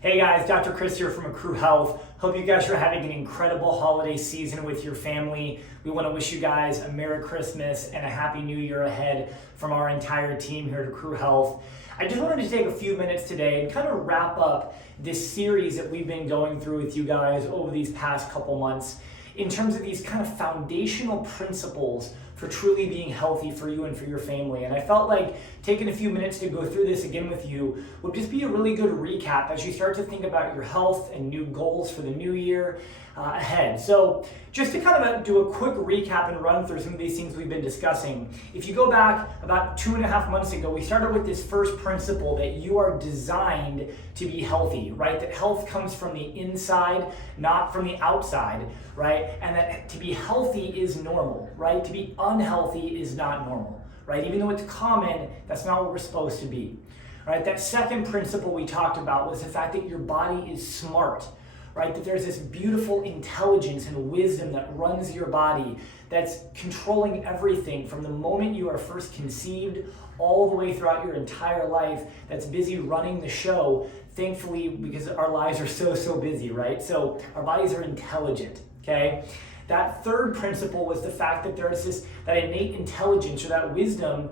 Hey guys, Dr. Chris here from Acru Health. Hope you guys are having an incredible holiday season with your family. We want to wish you guys a Merry Christmas and a Happy New Year ahead from our entire team here at Acru Health. I just wanted to take a few minutes today and kind of wrap up this series that we've been going through with you guys over these past couple months in terms of these kind of foundational principles for truly being healthy for you and for your family. And I felt like taking a few minutes to go through this again with you would just be a really good recap as you start to think about your health and new goals for the new year ahead. So just to kind of do a quick recap and run through some of these things we've been discussing. If you go back about 2.5 months ago, we started with this first principle that you are designed to be healthy, right? That health comes from the inside, not from the outside, right? And that to be healthy is normal, right? To be unhealthy is not normal, right? Even though it's common, that's not what we're supposed to be, right? That second principle we talked about was the fact that your body is smart, right? That there's this beautiful intelligence and wisdom that runs your body that's controlling everything from the moment you are first conceived all the way throughout your entire life, that's busy running the show, thankfully, because our lives are so busy, right? So our bodies are intelligent, okay? That third principle was the fact that there's that innate intelligence or that wisdom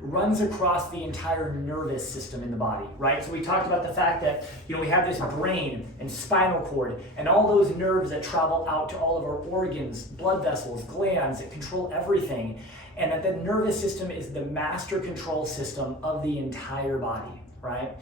runs across the entire nervous system in the body, right? So we talked about the fact that, we have this brain and spinal cord and all those nerves that travel out to all of our organs, blood vessels, glands that control everything, and that the nervous system is the master control system of the entire body, right?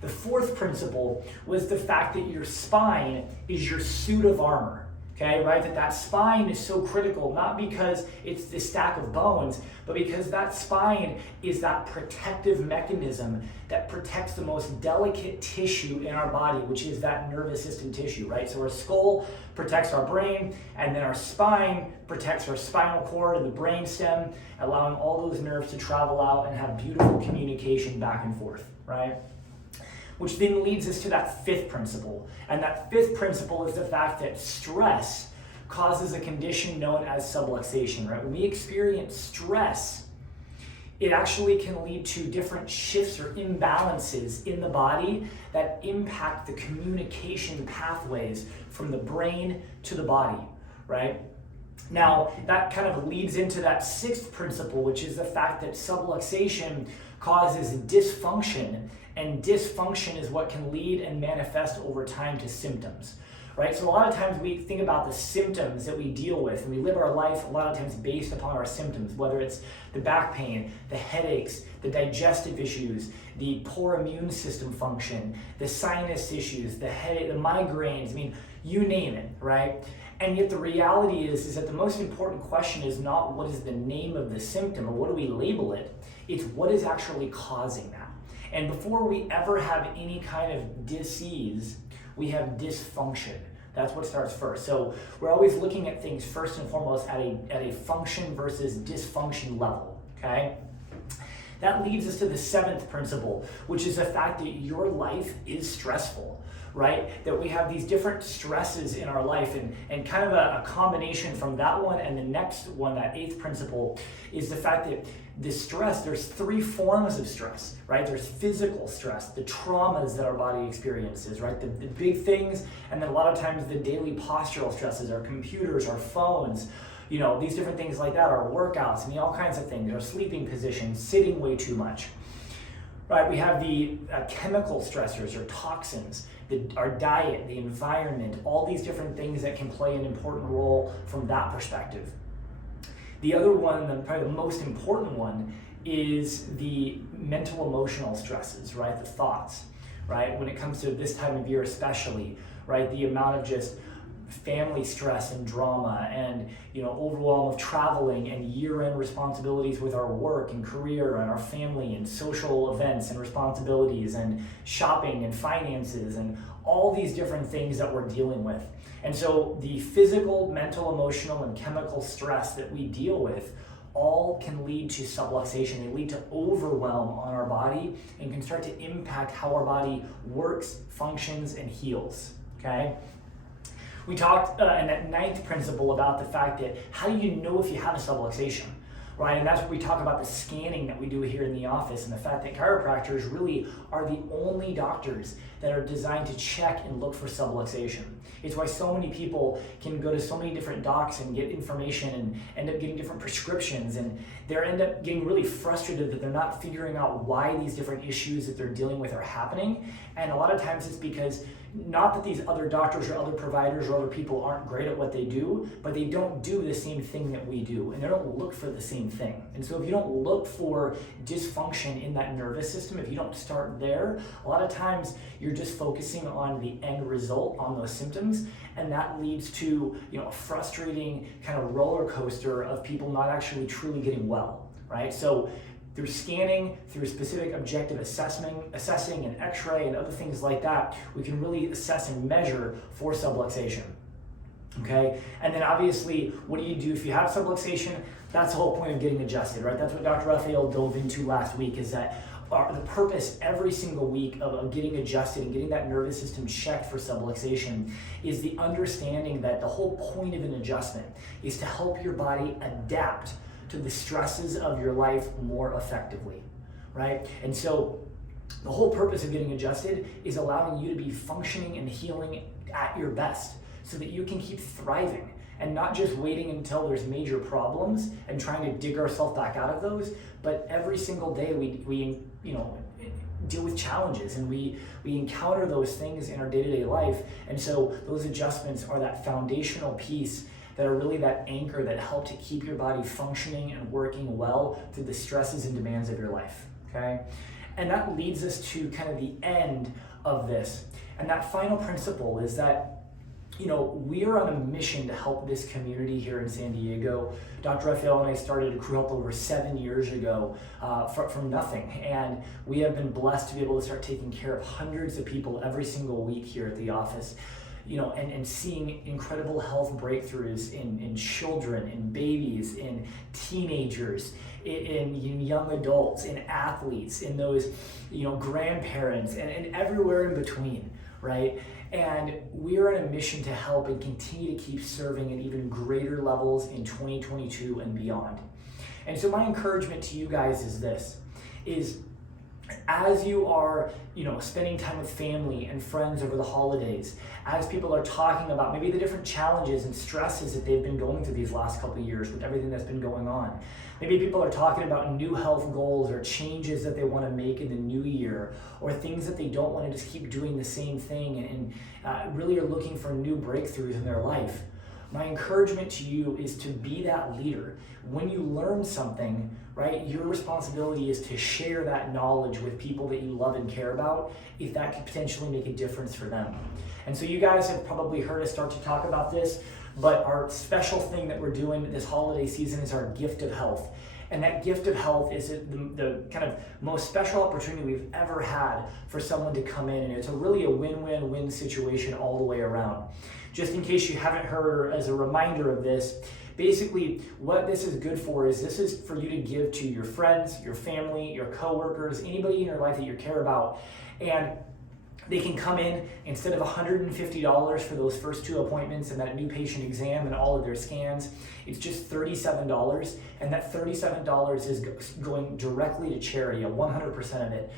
The fourth principle was the fact that your spine is your suit of armor. Okay, right? That spine is so critical, not because it's this stack of bones, but because that spine is that protective mechanism that protects the most delicate tissue in our body, which is that nervous system tissue, right? So our skull protects our brain, and then our spine protects our spinal cord and the brain stem, allowing all those nerves to travel out and have beautiful communication back and forth, right? Which then leads us to that fifth principle. And that fifth principle is the fact that stress causes a condition known as subluxation, right? When we experience stress, it actually can lead to different shifts or imbalances in the body that impact the communication pathways from the brain to the body, right? Now, that kind of leads into that sixth principle, which is the fact that subluxation causes dysfunction, and dysfunction is what can lead and manifest over time to symptoms, right? So a lot of times we think about the symptoms that we deal with, and we live our life a lot of times based upon our symptoms, whether it's the back pain, the headaches, the digestive issues, the poor immune system function, the sinus issues, the headache, the migraines, you name it, right? And yet the reality is that the most important question is not what is the name of the symptom or what do we label it, it's what is actually causing that. And before we ever have any kind of disease, we have dysfunction. That's what starts first. So we're always looking at things first and foremost at a function versus dysfunction level, okay? That leads us to the seventh principle, which is the fact that your life is stressful, right? That we have these different stresses in our life, and kind of a combination from that one and the next one, that eighth principle, is the fact that the stress, there's three forms of stress, right? There's physical stress, the traumas that our body experiences, right? The big things, and then a lot of times the daily postural stresses, our computers, our phones, these different things like that, our workouts, all kinds of things, our sleeping positions, sitting way too much. Right, we have the chemical stressors or toxins, our diet, the environment, all these different things that can play an important role from that perspective. The other one, probably the most important one, is the mental emotional stresses, right? The thoughts, right? When it comes to this time of year especially, right? The amount of just family stress and drama and overwhelm of traveling and year-end responsibilities with our work and career and our family and social events and responsibilities and shopping and finances and all these different things that we're dealing with. And so the physical, mental, emotional, and chemical stress that we deal with all can lead to subluxation. They lead to overwhelm on our body and can start to impact how our body works, functions, and heals, okay? We talked in that ninth principle about the fact that how do you know if you have a subluxation, right? And that's what we talk about, the scanning that we do here in the office, and the fact that chiropractors really are the only doctors that are designed to check and look for subluxation. It's why so many people can go to so many different docs and get information and end up getting different prescriptions, and they end up getting really frustrated that they're not figuring out why these different issues that they're dealing with are happening. And a lot of times it's because not that these other doctors or other providers or other people aren't great at what they do, but they don't do the same thing that we do, and they don't look for the same thing. And so if you don't look for dysfunction in that nervous system, if you don't start there, a lot of times you're just focusing on the end result, on those symptoms, and that leads to a frustrating kind of roller coaster of people not actually truly getting well, right? So through scanning, through specific objective assessing and x-ray and other things like that, we can really assess and measure for subluxation, okay? And then obviously, what do you do if you have subluxation? That's the whole point of getting adjusted, right? That's what Dr. Raphael dove into last week, is that the purpose every single week of getting adjusted and getting that nervous system checked for subluxation is the understanding that the whole point of an adjustment is to help your body adapt to the stresses of your life more effectively, right? And so the whole purpose of getting adjusted is allowing you to be functioning and healing at your best so that you can keep thriving and not just waiting until there's major problems and trying to dig ourselves back out of those, but every single day we deal with challenges and we encounter those things in our day-to-day life. And so those adjustments are that foundational piece that are really that anchor that help to keep your body functioning and working well through the stresses and demands of your life, okay? And that leads us to kind of the end of this. And that final principle is that, we are on a mission to help this community here in San Diego. Dr. Raphael and I started Acru Health over 7 years ago from nothing. And we have been blessed to be able to start taking care of hundreds of people every single week here at the office. And seeing incredible health breakthroughs in children, in babies, in teenagers, in young adults, in athletes, in those, grandparents, and everywhere in between, right? And we're on a mission to help and continue to keep serving at even greater levels in 2022 and beyond. And so my encouragement to you guys is this, is as you are, spending time with family and friends over the holidays, as people are talking about maybe the different challenges and stresses that they've been going through these last couple of years with everything that's been going on. Maybe people are talking about new health goals or changes that they want to make in the new year, or things that they don't want to just keep doing the same thing and really are looking for new breakthroughs in their life. My encouragement to you is to be that leader. When you learn something, right, your responsibility is to share that knowledge with people that you love and care about, if that could potentially make a difference for them. And so you guys have probably heard us start to talk about this, but our special thing that we're doing this holiday season is our gift of health. And that gift of health is the kind of most special opportunity we've ever had for someone to come in, and it's really a win-win-win situation all the way around. Just in case you haven't heard, or as a reminder of this, basically what this is good for is this is for you to give to your friends, your family, your coworkers, anybody in your life that you care about. And they can come in, instead of $150 for those first 2 appointments and that new patient exam and all of their scans, it's just $37. And that $37 is going directly to charity, 100% of it,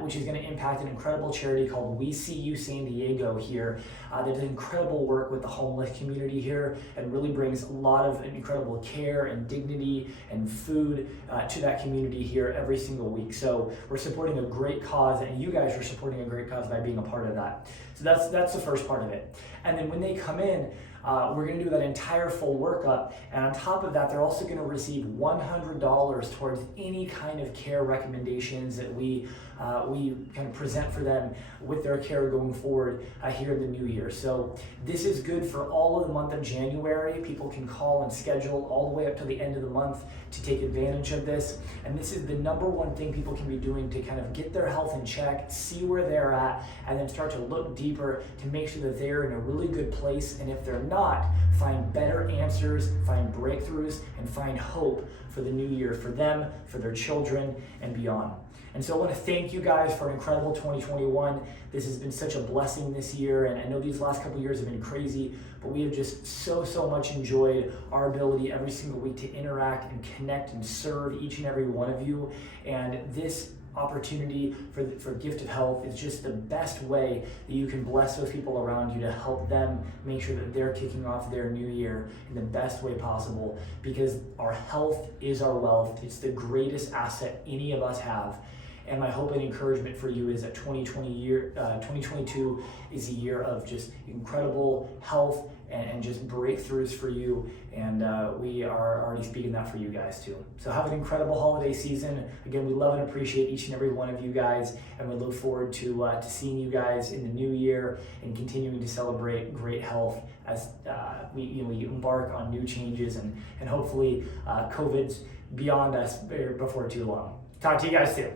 which is going to impact an incredible charity called We See You San Diego here. They do incredible work with the homeless community here and really brings a lot of incredible care and dignity and food to that community here every single week. So we're supporting a great cause, and you guys are supporting a great cause by being a part of that. So that's the first part of it. And then when they come in, we're going to do that entire full workup, and on top of that, they're also going to receive $100 towards any kind of care recommendations that we kind of present for them with their care going forward here in the new year. So this is good for all of the month of January. People can call and schedule all the way up to the end of the month to take advantage of this. And this is the number one thing people can be doing to kind of get their health in check, see where they're at, and then start to look deeper to make sure that they're in a really good place. And if they're not, find better answers, find breakthroughs, and find hope for the new year for them, for their children, and beyond. And so I want to thank you guys for an incredible 2021. This has been such a blessing this year, and I know these last couple of years have been crazy, but we have just so much enjoyed our ability every single week to interact and connect and serve each and every one of you. And this opportunity for gift of health is just the best way that you can bless those people around you to help them make sure that they're kicking off their new year in the best way possible, because our health is our wealth. It's the greatest asset any of us have. And my hope and encouragement for you is that 2022 is a year of just incredible health and just breakthroughs for you. And we are already speaking that for you guys too. So have an incredible holiday season. Again, we love and appreciate each and every one of you guys, and we look forward to seeing you guys in the new year and continuing to celebrate great health as we embark on new changes, and hopefully COVID's beyond us before too long. Talk to you guys soon.